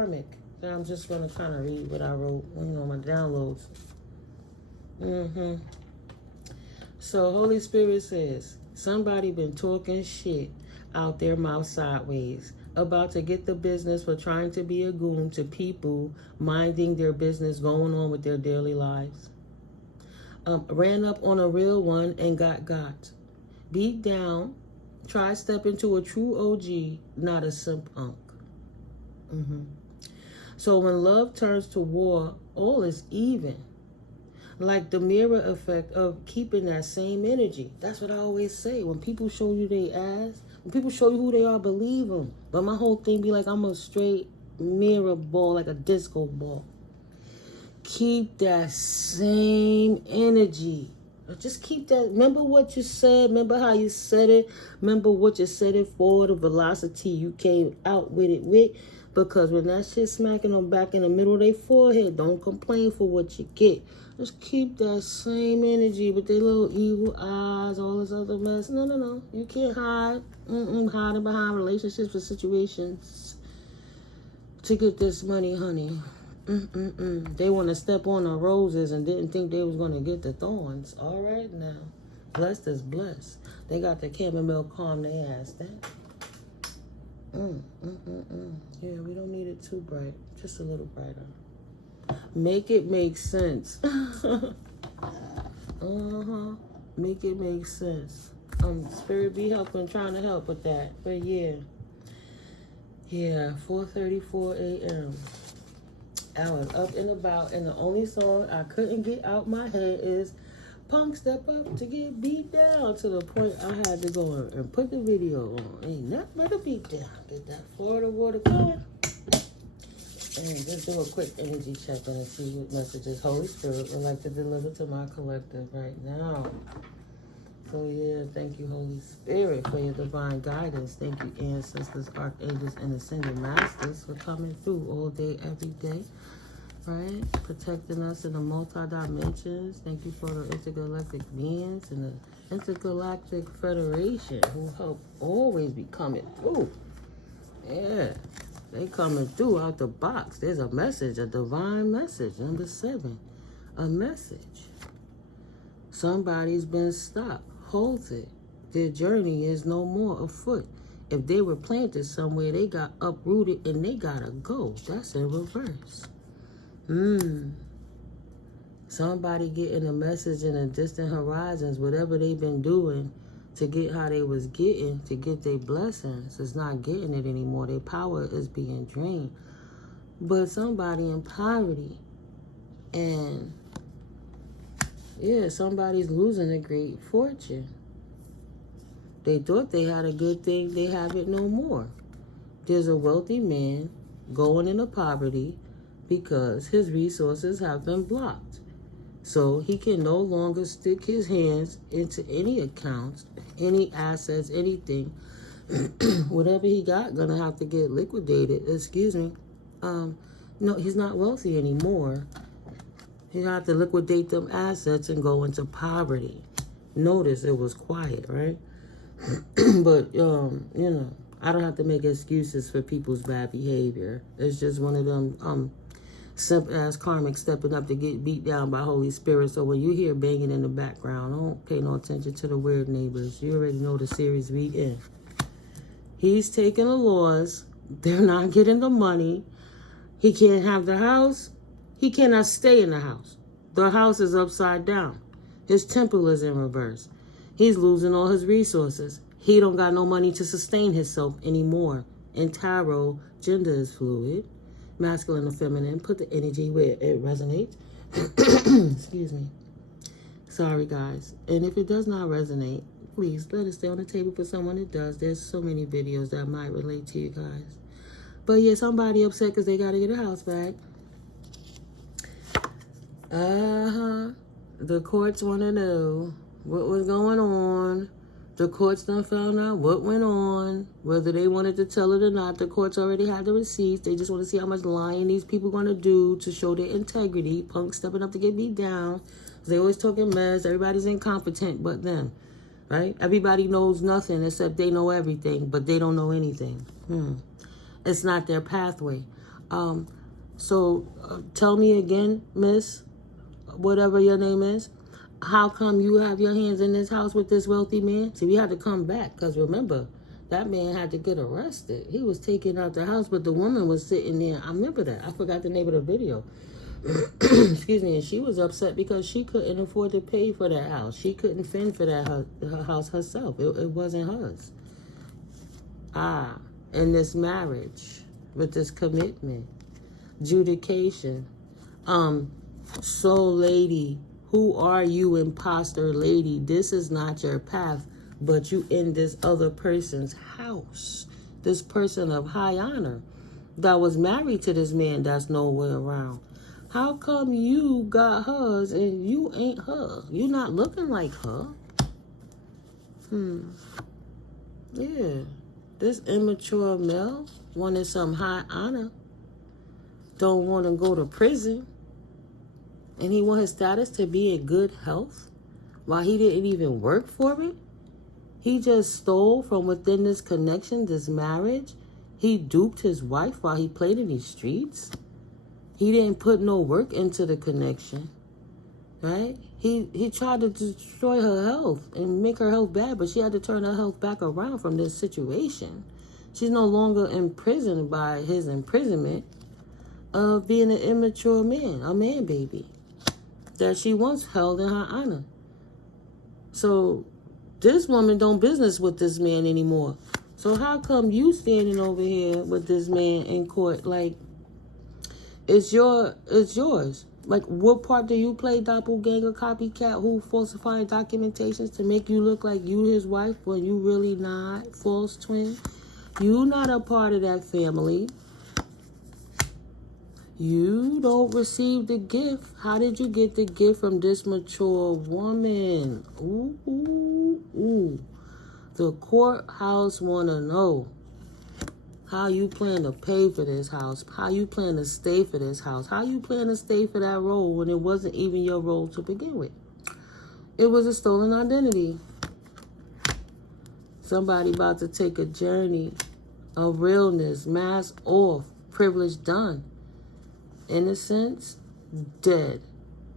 karmic. And I'm just going to kind of read what I wrote, my downloads. So Holy Spirit says, somebody been talking shit out their mouth sideways, about to get the business for trying to be a goon to people minding their business, going on with their daily lives. Ran up on a real one and got. Beat down, try step into a true OG, not a simp unk. So when love turns to war, all is even. Like the mirror effect of keeping that same energy. That's what I always say. When people show you their ass, when people show you who they are, believe them. But my whole thing be like, I'm a straight mirror ball, like a disco ball. Keep that same energy. Just keep that. Remember what you said. Remember how you said it. Remember what you said it for, the velocity you came out with it with. Because when that shit smacking them back in the middle of their forehead, don't complain for what you get. Just keep that same energy with their little evil eyes, all this other mess. No. You can't hide. Hiding behind relationships or situations to get this money, honey. They want to step on the roses and didn't think they was going to get the thorns. All right now. Blessed is blessed. They got the chamomile calm their ass down. Yeah, we don't need it too bright. Just a little brighter. Make it make sense. Make it make sense. Spirit be helping, trying to help with that. But yeah. Yeah, 4:34 a.m. I was up and about, and the only song I couldn't get out my head is Punk Step Up to Get Beat Down, to the point I had to go and put the video on. Ain't nothing but a beat down. Get that Florida water going. And just do a quick energy check and see what messages Holy Spirit would like to deliver to my collective right now. So yeah, thank you, Holy Spirit, for your divine guidance. Thank you, ancestors, archangels, and ascended masters for coming through all day, every day. Right? Protecting us in the multi-dimensions. Thank you for the intergalactic beings and the intergalactic federation who help always be coming through. Yeah. They coming through out the box. There's a message, a divine message. Number 7, a message. Somebody's been stopped, halted. Their journey is no more afoot. If they were planted somewhere, they got uprooted and they gotta go. That's in reverse. Somebody getting a message in the distant horizons, whatever they've been doing to get how they was getting, to get their blessings, is not getting it anymore. Their power is being drained. But somebody in poverty, and yeah, somebody's losing a great fortune. They thought they had a good thing, they have it no more. There's a wealthy man going into poverty because his resources have been blocked. So he can no longer stick his hands into any accounts, any assets, anything. Whatever he got, gonna have to get liquidated. Excuse me. No, he's not wealthy anymore. He had to liquidate them assets and go into poverty. Notice it was quiet, right? But, I don't have to make excuses for people's bad behavior. It's just one of them, simp-ass karmic stepping up to get beat down by Holy Spirit. So when you hear banging in the background, don't pay no attention to the weird neighbors. You already know the series we in. He's taking the laws. They're not getting the money. He can't have the house. He cannot stay in the house. The house is upside down. His temple is in reverse. He's losing all his resources. He don't got no money to sustain himself anymore. In tarot, gender is fluid. Masculine or feminine. Put the energy where it resonates. Excuse me. Sorry, guys. And if it does not resonate, please let it stay on the table for someone that does. There's so many videos that might relate to you guys. But yeah, somebody upset because they got to get a house back. The courts want to know what was going on. The courts done found out what went on, whether they wanted to tell it or not. The courts already had the receipts. They just want to see how much lying these people going to do to show their integrity. Punks stepping up to get beat down. They always talking mess. Everybody's incompetent but them, right? Everybody knows nothing except they know everything, but they don't know anything. It's not their pathway. So tell me again, miss, whatever your name is, how come you have your hands in this house with this wealthy man? See, we had to come back because remember, that man had to get arrested. He was taken out the house, but the woman was sitting there. I remember that. I forgot the name of the video. Excuse me. And she was upset because she couldn't afford to pay for that house. She couldn't fend for that her house herself. It wasn't hers. In this marriage, with this commitment, adjudication. Soul lady, who are you, imposter lady? This is not your path, but you in this other person's house. This person of high honor that was married to this man that's nowhere around. How come you got hers and you ain't her? You not looking like her. Yeah. This immature male wanted some high honor. Don't want to go to prison. And he want his status to be in good health while he didn't even work for it. He just stole from within this connection, this marriage. He duped his wife while he played in these streets. He didn't put no work into the connection, right? He tried to destroy her health and make her health bad, but she had to turn her health back around from this situation. She's no longer imprisoned by his imprisonment of being an immature man, a man baby, that she once held in her honor. So this woman don't business with this man anymore. So how come you standing over here with this man in court like it's yours? Like, what part do you play, doppelganger, copycat, who falsified documentations to make you look like you his wife when you really not? False twin. You not a part of that family. You don't receive the gift. How did you get the gift from this mature woman? Ooh, ooh, ooh. The courthouse want to know how you plan to pay for this house, how you plan to stay for this house, how you plan to stay for that role when it wasn't even your role to begin with. It was a stolen identity. Somebody about to take a journey of realness, mask off, privilege done. Innocence, dead.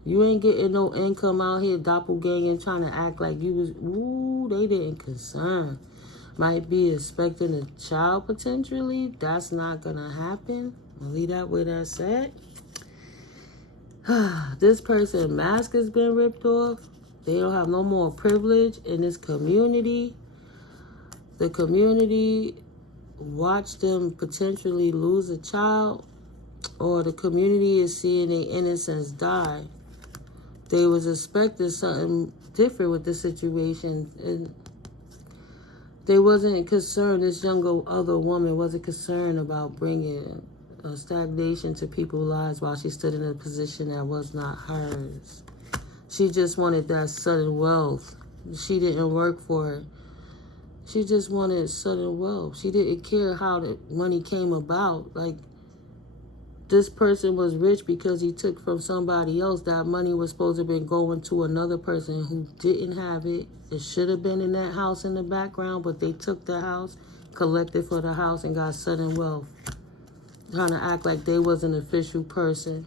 You ain't getting no income out here doppelganging, trying to act like you was, ooh, they didn't concern. Might be expecting a child potentially. That's not gonna happen. I'll leave that where that's at. This person's mask has been ripped off. They don't have no more privilege in this community. The community watched them potentially lose a child, or the community is seeing their innocence die. They was expecting something different with the situation, and they wasn't concerned. This younger other woman wasn't concerned about bringing a stagnation to people's lives while she stood in a position that was not hers. She just wanted that sudden wealth. She didn't work for it. She just wanted sudden wealth. She didn't care how the money came about. Like, this person was rich because he took from somebody else. That money was supposed to have been going to another person who didn't have it. It should have been in that house in the background, but they took the house, collected for the house, and got sudden wealth. Trying to act like they was an official person.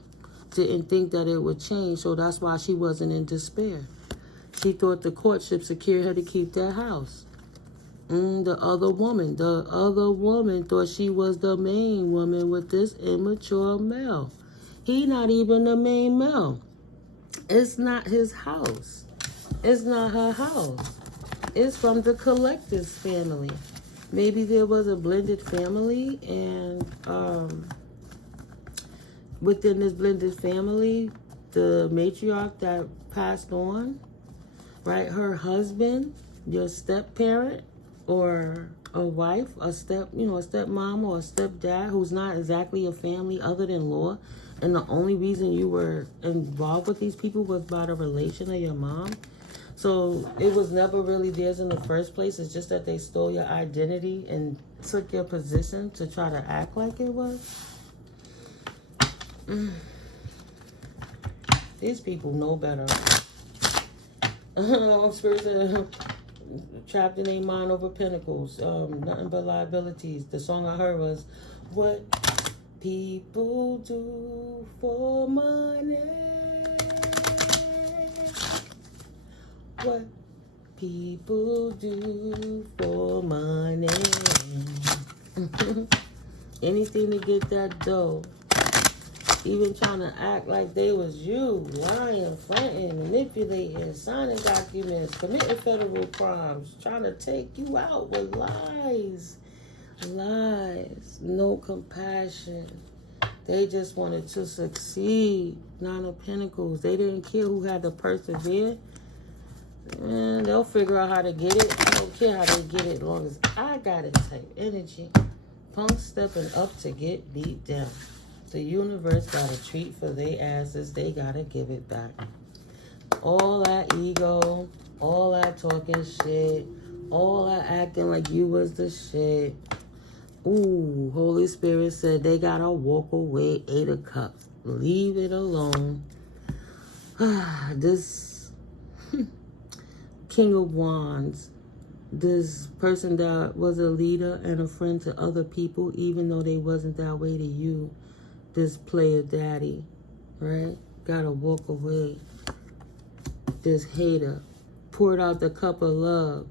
Didn't think that it would change, so that's why she wasn't in despair. She thought the courtship secured her to keep that house. The other woman thought she was the main woman with this immature male. He not even the main male. It's not his house. It's not her house. It's from the collector's family. Maybe there was a blended family, and within this blended family, the matriarch that passed on, right? Her husband, your step-parent, or a wife, a stepmom or a stepdad who's not exactly a family other than law, and the only reason you were involved with these people was by the relation of your mom. So it was never really theirs in the first place. It's just that they stole your identity and took your position to try to act like it was. These people know better. Spirits trapped in their mind over pinnacles. Nothing but liabilities. The song I heard was, what people do for money. What people do for money. Anything to get that dough. Even trying to act like they was you. Lying, fronting, manipulating, signing documents, committing federal crimes, trying to take you out with lies. Lies. No compassion. They just wanted to succeed. Nine of Pentacles. They didn't care who had to persevere. And they'll figure out how to get it. I don't care how they get it as long as I got it type energy. Punks stepping up to get beat down. The universe got a treat for their asses. They gotta give it back. All that ego, all that talking shit, all that acting like you was the shit. Ooh, Holy Spirit said they gotta walk away. 8 of Cups. Leave it alone. This King of Wands. This person that was a leader and a friend to other people, even though they wasn't that way to you. This player daddy, right? Gotta walk away. This hater poured out the cup of love.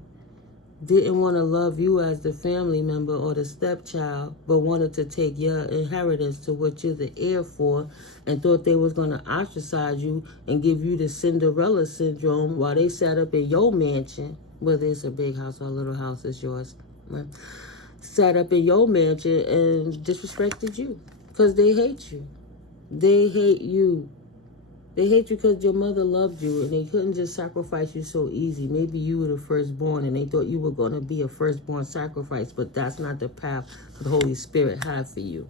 Didn't want to love you as the family member or the stepchild, but wanted to take your inheritance to what you're the heir for, and thought they was going to ostracize you and give you the Cinderella syndrome while they sat up in your mansion, whether it's a big house or a little house, it's yours, right? Sat up in your mansion and disrespected you. Because they hate you. They hate you. They hate you because your mother loved you and they couldn't just sacrifice you so easy. Maybe you were the firstborn and they thought you were going to be a firstborn sacrifice, but that's not the path the Holy Spirit had for you.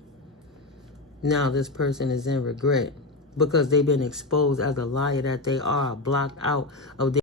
Now this person is in regret because they've been exposed as a liar that they are, blocked out of their